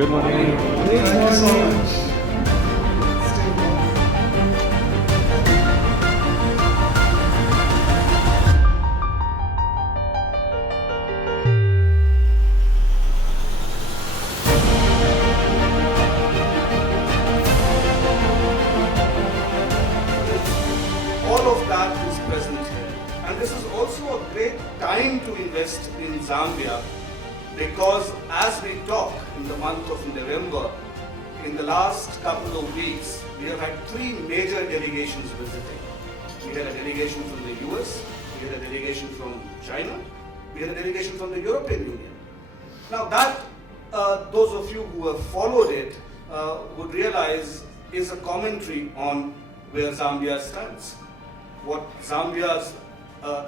Good morning. Thank you so much. All of that is present here. And this is also a great time to invest in Zambia, because as we talk in the month of November, in the last couple of weeks, we have had 3 major delegations visiting. We had a delegation from the US, we had a delegation from China, we had a delegation from the European Union. Now that, those of you who have followed it would realize is a commentary on where Zambia stands. What Zambia's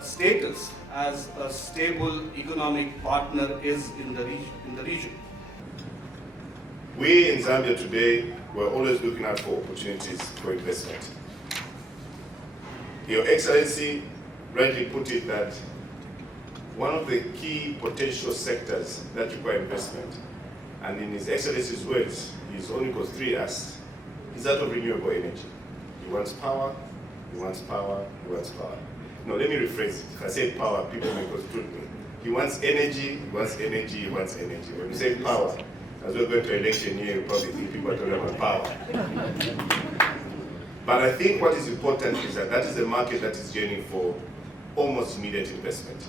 status as a stable economic partner is in the region. We in Zambia today, we're always looking out for opportunities for investment. Your Excellency rightly put it that one of the key potential sectors that require investment, and in His Excellency's words, he's only got 3 asks, is that of renewable energy. He wants power, he wants power, he wants power. No, let me rephrase it. If I say power, people may construe me. He wants energy, he wants energy, he wants energy. When you say power, as we're going to election year, you probably think people are talking about power. But I think what is important is that that is a market that is yearning for almost immediate investment.